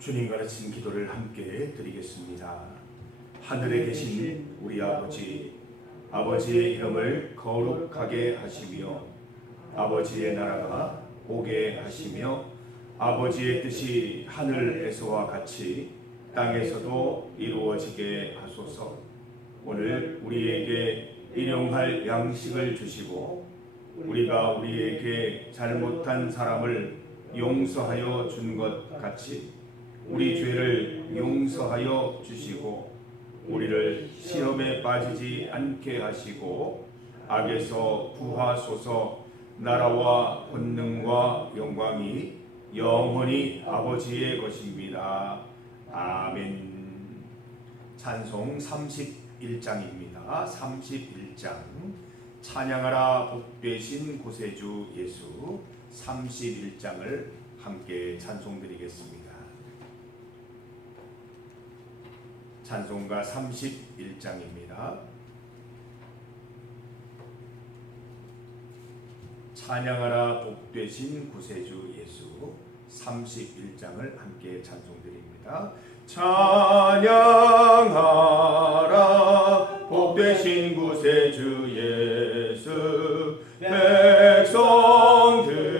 주님 가르친 기도를 함께 드리겠습니다. 하늘에 계신 우리 아버지, 아버지의 이름을 거룩하게 하시며 아버지의 나라가 오게 하시며 아버지의 뜻이 하늘에서와 같이 땅에서도 이루어지게 하소서. 오늘 우리에게 일용할 양식을 주시고 우리가 우리에게 잘못한 사람을 용서하여 준 것 같이 우리 죄를 용서하여 주시고 우리를 시험에 빠지지 않게 하시고 악에서 구하소서. 나라와 권능과 영광이 영원히 아버지의 것입니다. 아멘. 찬송 31장입니다. 31장 찬양하라 복되신 구세주 예수 31장을 함께 찬송드리겠습니다. 찬송가 31장입니다. 찬양하라 복되신 구세주 예수 31장을 함께 찬송드립니다. 찬양하라 복되신 구세주 예수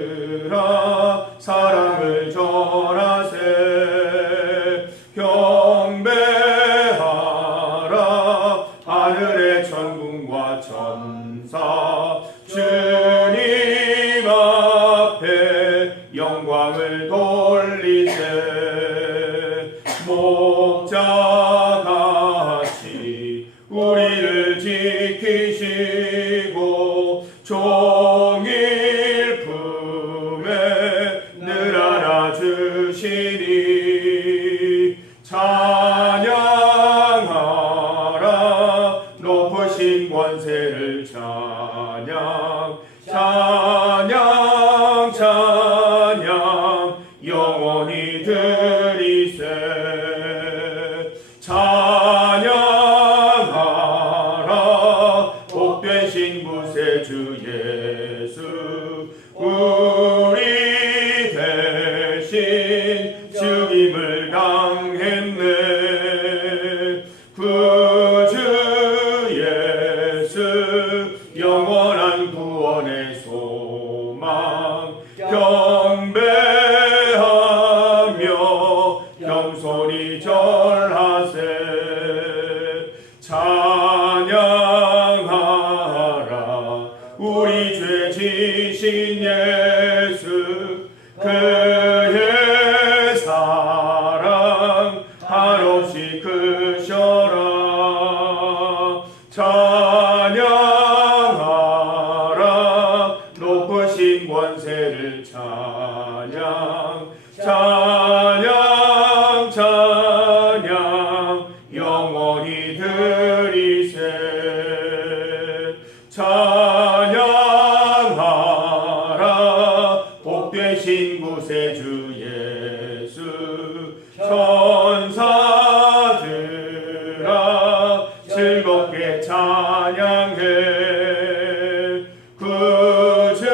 백성들아 사랑을 전하세. 경배하라 하늘의 천군과 천사 주님 앞에 영광을 돌리세. 목자같이 우리를 지키시고 종일 품에 늘 안아주시니 찬양하라 높으신 권세를 찬양 찬양 찬양 영원히 드리세. 찬양하라 복되신 구세주 예수 우리 대신 죽임을 당했네. 구주 예수 영원한 구원의 소망 경배하며 겸손히 절하세. 찬양하라 우리 죄 지신 예수 그의 사랑 한없이 크셔라. 찬양하라 높으신 권세를 찬양 찬양 찬양 영원히 드리세. 찬양하라 복되신 구세주 예수 천사들아 즐겁게 찬양해. 구주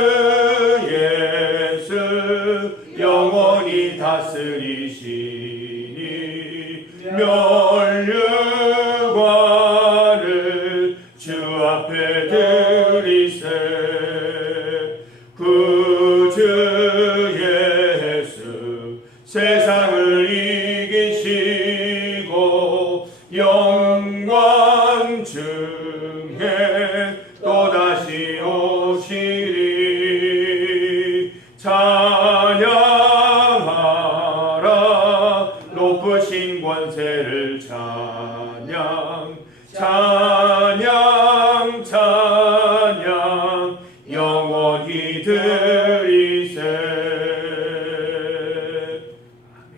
예수 영원히 다스리시니 면류관을 주 앞에 드리세. 구주 예수 세상을 이기시고 영광 중에 또다시 오시리. 찬양하라 높으신 권세를 찬양 찬양 찬양 영원히 드리세. 아멘.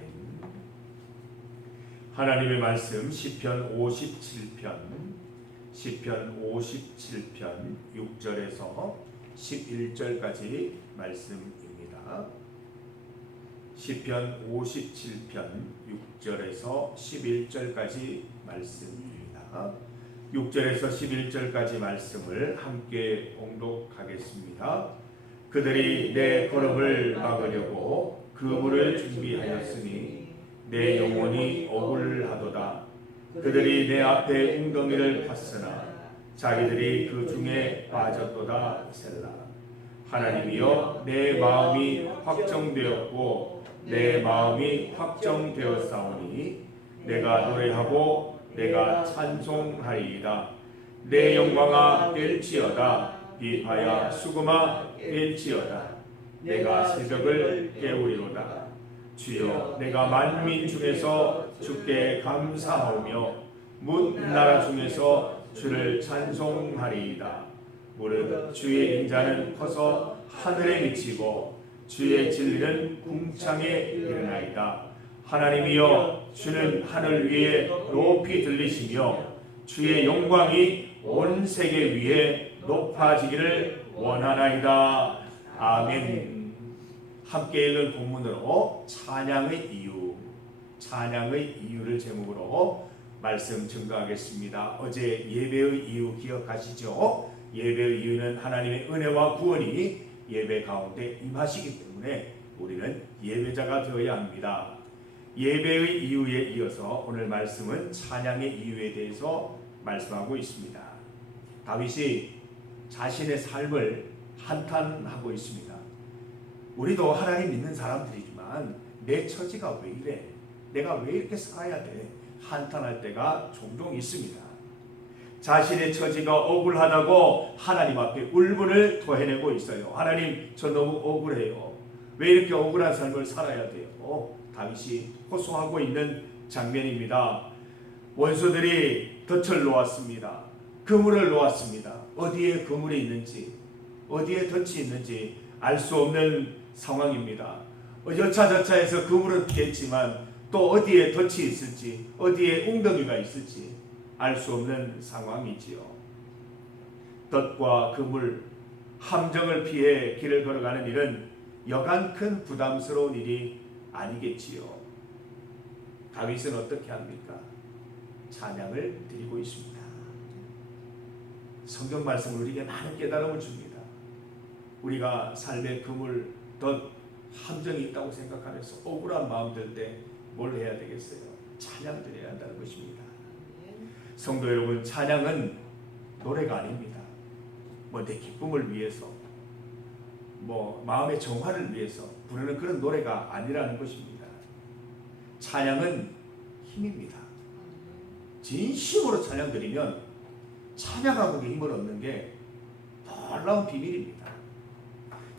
하나님의 말씀 시편 57편 6절에서 11절까지 말씀입니다. 시편 57편 6절에서 11절까지 말씀입니다. 6절에서 11절까지 말씀을 함께 봉독하겠습니다. 그들이 내 걸음을 막으려고 그물을 준비하였으니 내 영혼이 억울하도다. 그들이 내 앞에 웅덩이를 팠으나 자기들이 그 중에 빠졌도다. 셀라. 하나님이여, 내 마음이 확정되었고 내 마음이 확정되었사오니 내가 노래하고 내가 찬송하리이다. 내 영광아 깰지어다. 비파야 수금아 깰지어다. 내가 새벽을 깨우리로다. 주여, 내가 만민 중에서 주께 감사하오며 문 나라 중에서 주를 찬송하리이다. 무릇 주의 인자는 커서 하늘에 미치고 주의 진리는 궁창에 이르나이다. 하나님이여, 주는 하늘 위에 높이 들리시며 주의 영광이 온 세계 위에 높아지기를 원하나이다. 아멘. 함께 읽을 본문으로 찬양의 이유를 제목으로 말씀 증거하겠습니다. 어제 예배의 이유 기억하시죠? 예배의 이유는 하나님의 은혜와 구원이 예배 가운데 임하시기 때문에 우리는 예배자가 되어야 합니다. 예배의 이유에 이어서 오늘 말씀은 찬양의 이유에 대해서 말씀하고 있습니다. 다윗이 자신의 삶을 한탄하고 있습니다. 우리도 하나님 믿는 사람들이지만 내 처지가 왜 이래? 내가 왜 이렇게 살아야 돼? 한탄할 때가 종종 있습니다. 자신의 처지가 억울하다고 하나님 앞에 울분을 토해내고 있어요. 하나님, 저 너무 억울해요. 왜 이렇게 억울한 삶을 살아야 돼요? 다윗이 호소하고 있는 장면입니다. 원수들이 덫을 놓았습니다. 그물을 놓았습니다. 어디에 그물이 있는지, 어디에 덫이 있는지 알 수 없는 상황입니다. 여차저차해서 그물은 피했지만 또 어디에 덫이 있을지, 어디에 웅덩이가 있을지 알 수 없는 상황이지요. 덫과 그물, 함정을 피해 길을 걸어가는 일은 여간 큰 부담스러운 일이 아니겠지요. 다윗은 어떻게 합니까? 찬양을 드리고 있습니다. 성경 말씀은 우리에게 많은 깨달음을 줍니다. 우리가 삶의 그물, 덫, 함정이 있다고 생각하면서 억울한 마음 들 때 뭘 해야 되겠어요? 찬양 드려야 한다는 것입니다. 성도 여러분, 찬양은 노래가 아닙니다. 내 기쁨을 위해서, 마음의 정화를 위해서 부르는 그런 노래가 아니라는 것입니다. 찬양은 힘입니다. 진심으로 찬양 드리면 찬양하고 힘을 얻는 게 놀라운 비밀입니다.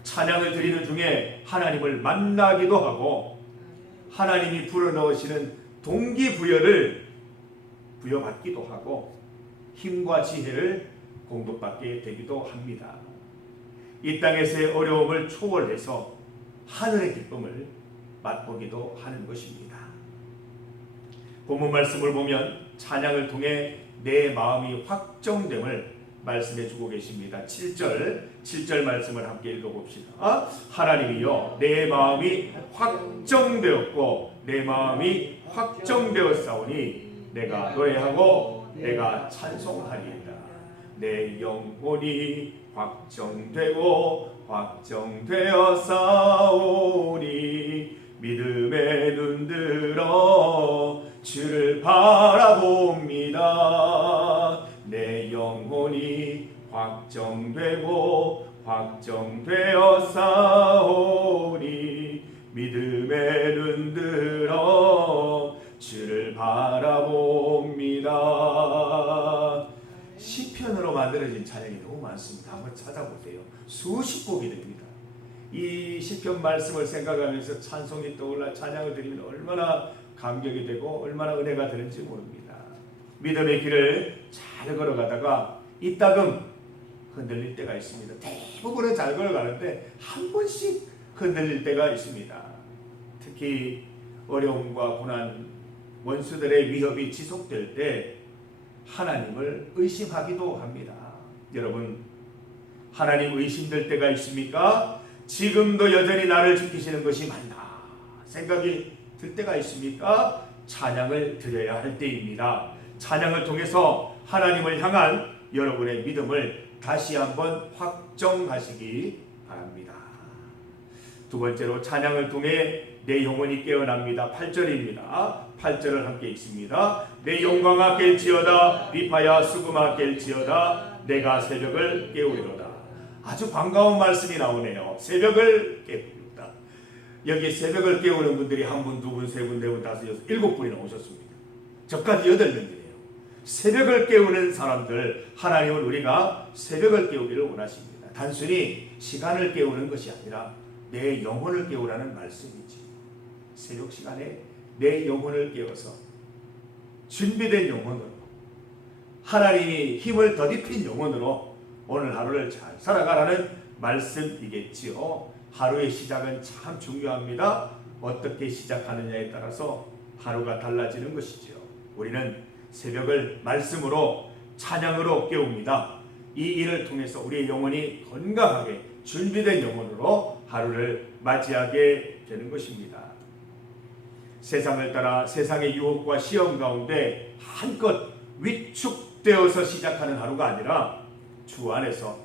찬양을 드리는 중에 하나님을 만나기도 하고 하나님이 불어넣으시는 동기부여를 부여받기도 하고 힘과 지혜를 공급받게 되기도 합니다. 이 땅에서의 어려움을 초월해서 하늘의 기쁨을 맛보기도 하는 것입니다. 본문 말씀을 보면 찬양을 통해 내 마음이 확정됨을 말씀해 주고 계십니다. 7절 말씀을 함께 읽어봅시다. 하나님이여, 내 마음이 확정되었고 내 마음이 확정되었사오니 내가 노래하고 내가 찬송하리이다. 내 영혼이 확정되고 확정되었사오니 믿음에 눈들어 주를 바라봅니다. 내 영혼이 확정되고 확정되었사오니 믿음에 눈들어 주를 바라봅니다. 시편으로 만들어진 찬양이 너무 많습니다. 한번 찾아보세요. 수십 곡이 됩니다. 이 시편 말씀을 생각하면서 찬송이 떠올라 찬양을 드리면 얼마나 감격이 되고 얼마나 은혜가 되는지 모릅니다. 믿음의 길을 잘 걸어가다가 이따금 흔들릴 때가 있습니다. 대부분은 잘 걸어가는데 한 번씩 흔들릴 때가 있습니다. 특히 어려움과 고난, 원수들의 위협이 지속될 때 하나님을 의심하기도 합니다. 여러분, 하나님 의심될 때가 있습니까? 지금도 여전히 나를 지키시는 것이 맞나 생각이 들 때가 있습니까? 찬양을 드려야 할 때입니다. 찬양을 통해서 하나님을 향한 여러분의 믿음을 다시 한번 확정하시기 바랍니다. 두 번째로 찬양을 통해 내 영혼이 깨어납니다. 8절입니다. 8절을 함께 읽습니다. 내 영광아 깰지어다 비파야 수금아 깰지어다 내가 새벽을 깨우리로다. 아주 반가운 말씀이 나오네요. 새벽을 깨우리로다. 여기 새벽을 깨우는 분들이 한 분, 두 분, 세 분, 네 분, 다섯, 여섯, 일곱 분이나 오셨습니다. 저까지 8명이네요. 새벽을 깨우는 사람들, 하나님은 우리가 새벽을 깨우기를 원하십니다. 단순히 시간을 깨우는 것이 아니라 내 영혼을 깨우라는 말씀이지. 새벽 시간에 내 영혼을 깨워서 준비된 영혼으로, 하나님이 힘을 더딥힌 영혼으로 오늘 하루를 잘 살아가라는 말씀이겠지요. 하루의 시작은 참 중요합니다. 어떻게 시작하느냐에 따라서 하루가 달라지는 것이지요. 우리는 새벽을 말씀으로 찬양으로 깨웁니다. 이 일을 통해서 우리의 영혼이 건강하게 준비된 영혼으로 하루를 맞이하게 되는 것입니다. 세상을 따라 세상의 유혹과 시험 가운데 한껏 위축되어서 시작하는 하루가 아니라 주 안에서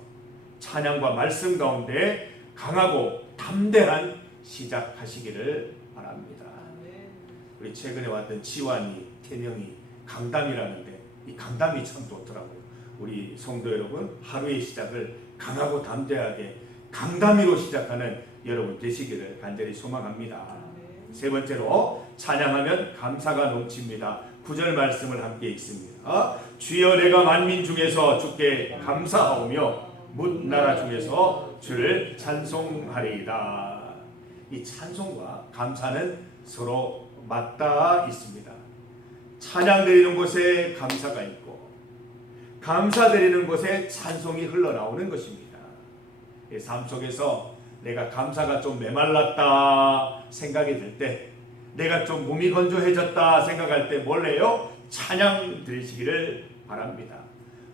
찬양과 말씀 가운데 강하고 담대한 시작하시기를 바랍니다. 우리 최근에 왔던 지환이, 태명이 강담이라는데 이 강담이 참 좋더라고요. 우리 성도 여러분, 하루의 시작을 강하고 담대하게 강담이로 시작하는 여러분 되시기를 간절히 소망합니다. 세 번째로 찬양하면 감사가 넘칩니다. 9절 말씀을 함께 읽습니다. 주여 내가 만민 중에서 주께 감사하오며 뭇 나라 중에서 주를 찬송하리이다. 이 찬송과 감사는 서로 맞닿아 있습니다. 찬양 드리는 곳에 감사가 있고 감사 드리는 곳에 찬송이 흘러나오는 것입니다. 삶 속에서 내가 감사가 좀 메말랐다 생각이 들 때, 내가 좀 몸이 건조해졌다 생각할 때 뭘 해요? 찬양 드리시기를 바랍니다.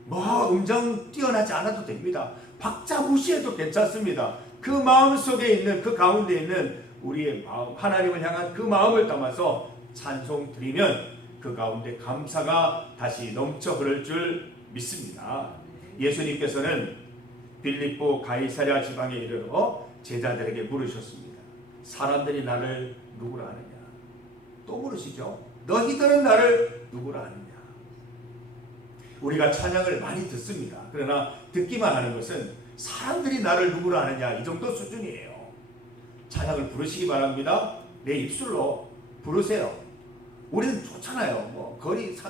뭐 음정 뛰어나지 않아도 됩니다. 박자 무시해도 괜찮습니다. 그 마음 속에 있는, 그 가운데 있는 우리의 마음, 하나님을 향한 그 마음을 담아서 찬송 드리면 그 가운데 감사가 다시 넘쳐 흐를 줄 믿습니다. 예수님께서는 빌립보 가이사랴 지방에 이르러 제자들에게 물으셨습니다. 사람들이 나를 누구라 하느냐? 또 물으시죠. 너희들은 나를 누구라 하느냐? 우리가 찬양을 많이 듣습니다. 그러나 듣기만 하는 것은 사람들이 나를 누구라 하느냐 이 정도 수준이에요. 찬양을 부르시기 바랍니다. 내 입술로 부르세요. 우리는 좋잖아요. 뭐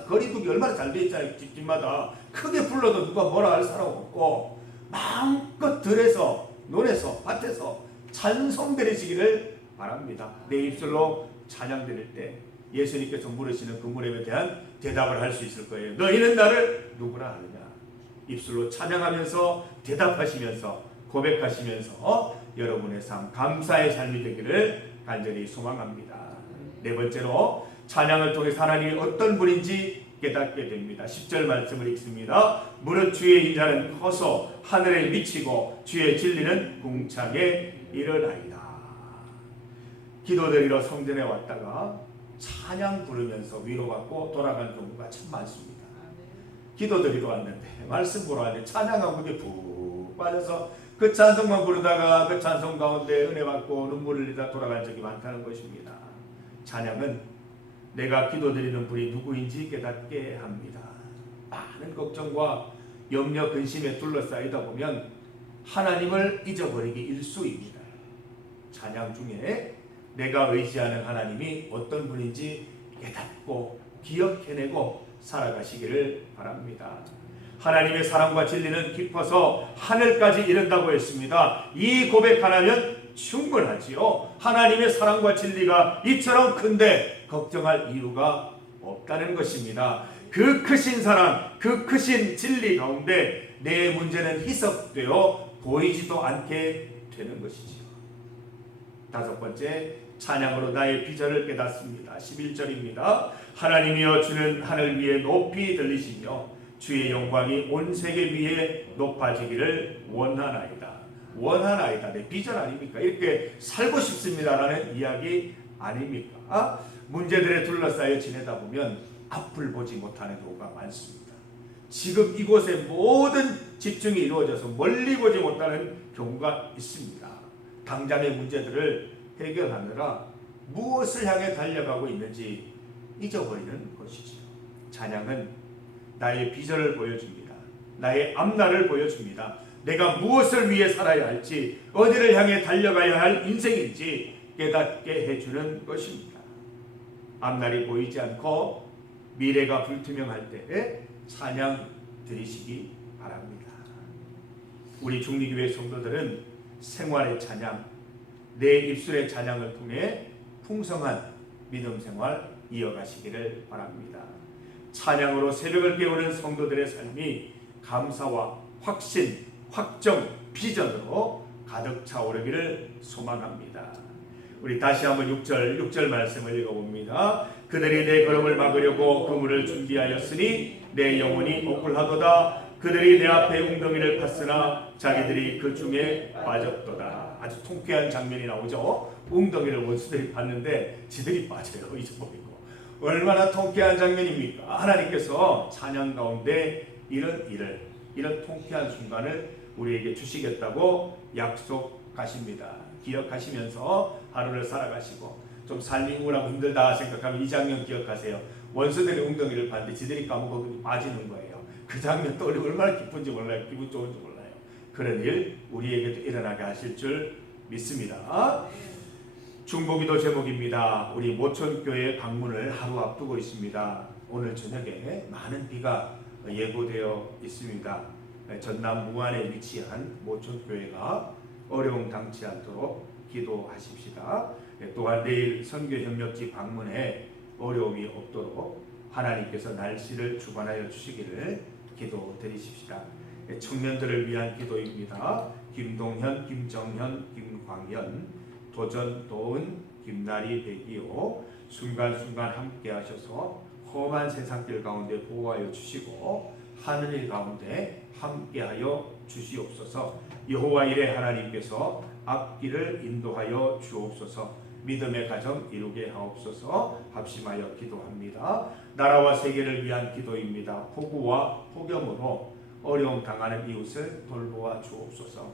거리두기 얼마나 잘 돼 있잖아요. 집마다 크게 불러도 누가 뭐라 할 사람 없고 마음껏 들에서 논에서 밭에서 찬송 드리시기를 바랍니다. 내 입술로 찬양 드릴 때 예수님께서 물으시는 그 물음에 대한 대답을 할 수 있을 거예요. 너희는 나를 누구라 하느냐? 입술로 찬양하면서 대답하시면서 고백하시면서 여러분의 삶, 감사의 삶이 되기를 간절히 소망합니다. 네 번째로 찬양을 통해 하나님이 어떤 분인지 깨닫게 됩니다. 10절 말씀을 읽습니다. 무릇 주의 인자는 커서 하늘에 미치고 주의 진리는 궁창에 이르나이다. 기도드리러 성전에 왔다가 찬양 부르면서 위로받고 돌아가는 경우가 참 많습니다. 기도드리러 왔는데 말씀 보러 왔는데 찬양하고 그게 푹 빠져서 그 찬송만 부르다가 그 찬송 가운데 은혜 받고 눈물을 흘리다 돌아간 적이 많다는 것입니다. 찬양은 내가 기도드리는 분이 누구인지 깨닫게 합니다. 많은 걱정과 염려 근심에 둘러싸이다 보면 하나님을 잊어버리기 일쑤입니다. 찬양 중에 내가 의지하는 하나님이 어떤 분인지 깨닫고 기억해내고 살아가시기를 바랍니다. 하나님의 사랑과 진리는 깊어서 하늘까지 이른다고 했습니다. 이 고백 하나면 충분하지요. 하나님의 사랑과 진리가 이처럼 큰데 걱정할 이유가 없다는 것입니다. 그 크신 사랑, 그 크신 진리 가운데 내 문제는 희석되어 보이지도 않게 되는 것이지요. 다섯 번째, 찬양으로 나의 비전을 깨닫습니다. 11절입니다. 하나님이여 주는 하늘 위에 높이 들리시며 주의 영광이 온 세계 위에 높아지기를 원하나이다. 원하나이다. 내 비전 아닙니까? 이렇게 살고 싶습니다라는 이야기 아닙니까? 문제들에 둘러싸여 지내다 보면 앞을 보지 못하는 경우가 많습니다. 지금 이곳에 모든 집중이 이루어져서 멀리 보지 못하는 경우가 있습니다. 당장의 문제들을 해결하느라 무엇을 향해 달려가고 있는지 잊어버리는 것이지요. 찬양은 나의 비전을 보여줍니다. 나의 앞날을 보여줍니다. 내가 무엇을 위해 살아야 할지, 어디를 향해 달려가야 할 인생인지 깨닫게 해주는 것입니다. 앞날이 보이지 않고 미래가 불투명할 때에 찬양 드리시기 바랍니다. 우리 중리교회 성도들은 생활의 찬양, 내 입술의 찬양을 통해 풍성한 믿음 생활 이어가시기를 바랍니다. 찬양으로 새벽을 깨우는 성도들의 삶이 감사와 확신, 확정, 비전으로 가득 차오르기를 소망합니다. 우리 다시 한번 6절 말씀을 읽어봅니다. 그들이 내 걸음을 막으려고 그물을 준비하였으니 내 영혼이 억울하도다. 그들이 내 앞에 웅덩이를 팠으나 자기들이 그 중에 빠졌도다. 아주 통쾌한 장면이 나오죠. 웅덩이를 원수들이 팠는데 지들이 빠져요. 잊어버리고. 얼마나 통쾌한 장면입니까? 하나님께서 찬양 가운데 이런 통쾌한 순간을 우리에게 주시겠다고 약속하십니다. 기억하시면서 하루를 살아가시고, 좀 삶이 우울하고 힘들다 생각하면 이 장면 기억하세요. 원수들이 웅덩이를 팠는데 지들이 까먹고 빠지는 거예요. 그 장면 떠올리고 얼마나 기쁜지 몰라요. 기분 좋은지 몰라요. 그런 일 우리에게도 일어나게 하실 줄 믿습니다. 중보기도 제목입니다. 우리 모천교회 방문을 하루 앞두고 있습니다. 오늘 저녁에 많은 비가 예고되어 있습니다. 전남 무안에 위치한 모천교회가 어려움 당치 않도록 기도하십시다. 또한 내일 선교협력지 방문에 어려움이 없도록 하나님께서 날씨를 주관하여 주시기를 기도드리십시다. 청년들을 위한 기도입니다. 김동현, 김정현, 김광현, 도전, 도은, 김나리, 백이호 순간순간 함께 하셔서 험한 세상길 가운데 보호하여 주시고 하늘일 가운데 함께하여 주시옵소서. 여호와 이레 하나님께서 앞길을 인도하여 주옵소서. 믿음의 가정 이루게 하옵소서. 합심하여 기도합니다. 나라와 세계를 위한 기도입니다. 폭우와 폭염으로 어려움 당하는 이웃을 돌보아 주옵소서.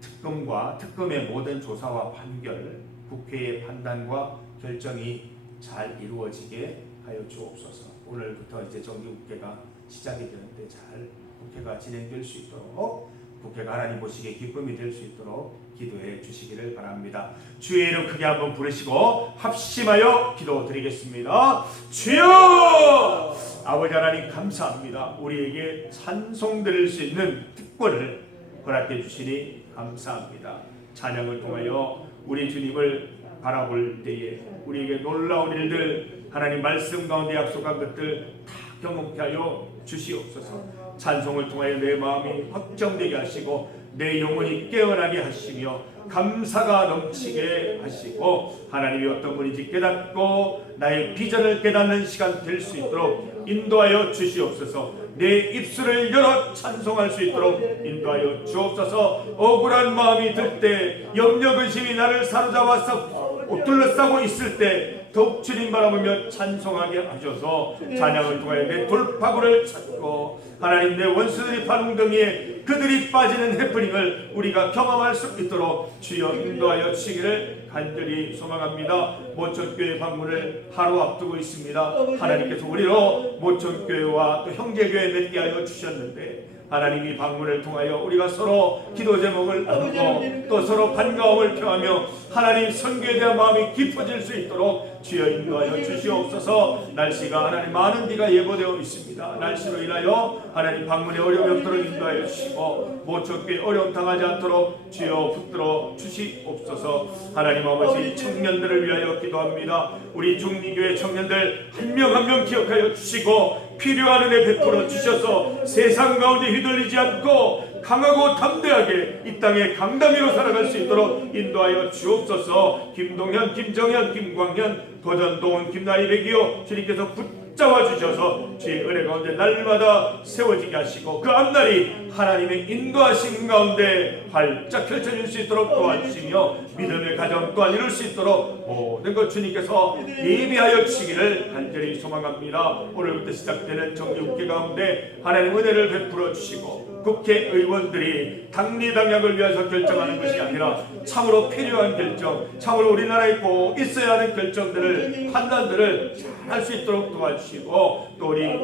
특검과 특검의 모든 조사와 판결, 국회의 판단과 결정이 잘 이루어지게 하여 주옵소서. 오늘부터 이제 정기국회가 시작이 되는데 잘 국회가 진행될 수 있도록, 국회가 하나님 보시기에 기쁨이 될 수 있도록 기도해 주시기를 바랍니다. 주의 이름 크게 한번 부르시고 합심하여 기도드리겠습니다. 주여! 아버지 하나님 감사합니다. 우리에게 찬송 드릴 수 있는 특권을 허락해 주시니 감사합니다. 찬양을 통하여 우리 주님을 바라볼 때에 우리에게 놀라운 일들, 하나님 말씀 가운데 약속한 것들 다 경험케 하여 주시옵소서. 찬송을 통하여 내 마음이 확정되게 하시고 내 영혼이 깨어나게 하시며 감사가 넘치게 하시고 하나님이 어떤 분인지 깨닫고 나의 비전을 깨닫는 시간 될 수 있도록 인도하여 주시옵소서. 내 입술을 열어 찬송할 수 있도록 인도하여 주옵소서. 억울한 마음이 들 때, 염려근심이 나를 사로잡아서 둘러싸고 있을 때 더욱 주님 바라보며 찬송하게 하셔서 찬양을 통하여 내 돌파구를 찾고 하나님 내 원수들이 판 웅덩이에 그들이 빠지는 해프닝을 우리가 경험할 수 있도록 주여 인도하여 주시기를 간절히 소망합니다. 모천교회 방문을 하루 앞두고 있습니다. 하나님께서 우리로 모천교회와 또 형제교회 맺게 하여 주셨는데 하나님이 방문을 통하여 우리가 서로 기도 제목을 나누고 또 서로 반가움을 표하며 하나님 선교에 대한 마음이 깊어질 수 있도록 주여 인도하여 주시옵소서. 날씨가 하나님 많은 비가 예보되어 있습니다. 날씨로 인하여 하나님 방문에 어려움이 없도록 인도하여 주시고 모천교회 어려움 당하지 않도록 주여 붙들어 주시옵소서. 하나님 아버지 청년들을 위하여 기도합니다. 우리 중리교회 청년들 한 명 한 명 기억하여 주시고 필요한 은혜 베풀어 주셔서 세상 가운데 휘둘리지 않고 강하고 담대하게 이 땅에 강다미로 살아갈 수 있도록 인도하여 주옵소서. 김동현, 김정현, 김광현, 도전도은, 김나리, 백이호 주님께서 붙잡아 주셔서 주의 은혜 가운데 날마다 세워지게 하시고 그 앞날이 하나님의 인도하심 가운데 활짝 펼쳐질 수 있도록 도와주시며 믿음의 가정 또한 이룰 수 있도록 모든 것 주님께서 예비하여 주시기를 간절히 소망합니다. 오늘부터 시작되는 정기국회 가운데 하나님 은혜를 베풀어 주시고 국회의원들이 당리당략을 위해서 결정하는 것이 아니라 참으로 필요한 결정, 참으로 우리나라에 꼭 있어야 하는 결정들을, 판단들을 잘 할 수 있도록 도와주시고, 또 우리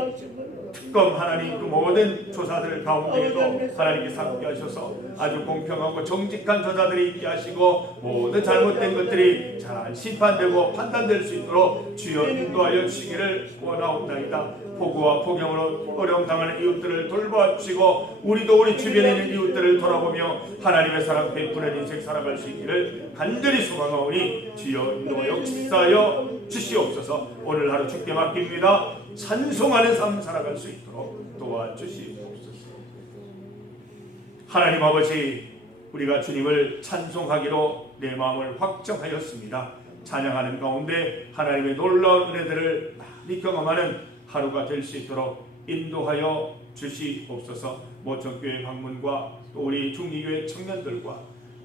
특검 하나님 그 모든 조사들 가운데에도 하나님께서 함께 하셔서 아주 공평하고 정직한 조사들이 있게 하시고, 모든 잘못된 것들이 잘 심판되고 판단될 수 있도록 주여 인도하여 주시기를 원하옵나이다. 폭우와 폭염으로 어려움 당하는 이웃들을 돌봐 주시고, 우리도 우리 주변에 있는 이웃들을 돌아보며 하나님의 사랑 베푸는 인생 살아갈 수 있기를 간절히 소망하오니 주여 인도하여 역사하여 주시옵소서. 오늘 하루 주께 맡깁니다. 찬송하는 삶 살아갈 수 있도록 도와주시옵소서. 하나님 아버지, 우리가 주님을 찬송하기로 내 마음을 확정하였습니다. 찬양하는 가운데 하나님의 놀라운 은혜들을 많이 경험하는 하루가 될 수 있도록 인도하여 주시옵소서. 모천교회 방문과 또 우리 중리교회 청년들과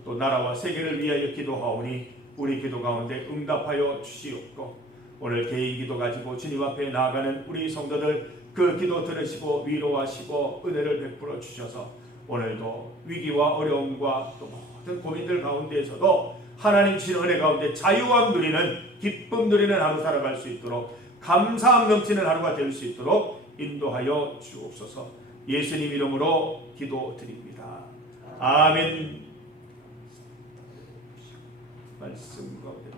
또 나라와 세계를 위하여 기도하오니 우리 기도 가운데 응답하여 주시옵고, 오늘 개인 기도 가지고 주님 앞에 나아가는 우리 성도들 그 기도 들으시고 위로하시고 은혜를 베풀어 주셔서 오늘도 위기와 어려움과 또 모든 고민들 가운데에서도 하나님 주신 은혜 가운데 자유함 누리는, 기쁨 누리는 하루 살아갈 수 있도록, 감사함 넘치는 하루가 될 수 있도록 인도하여 주옵소서. 예수님 이름으로 기도드립니다. 아멘. 말씀 가운데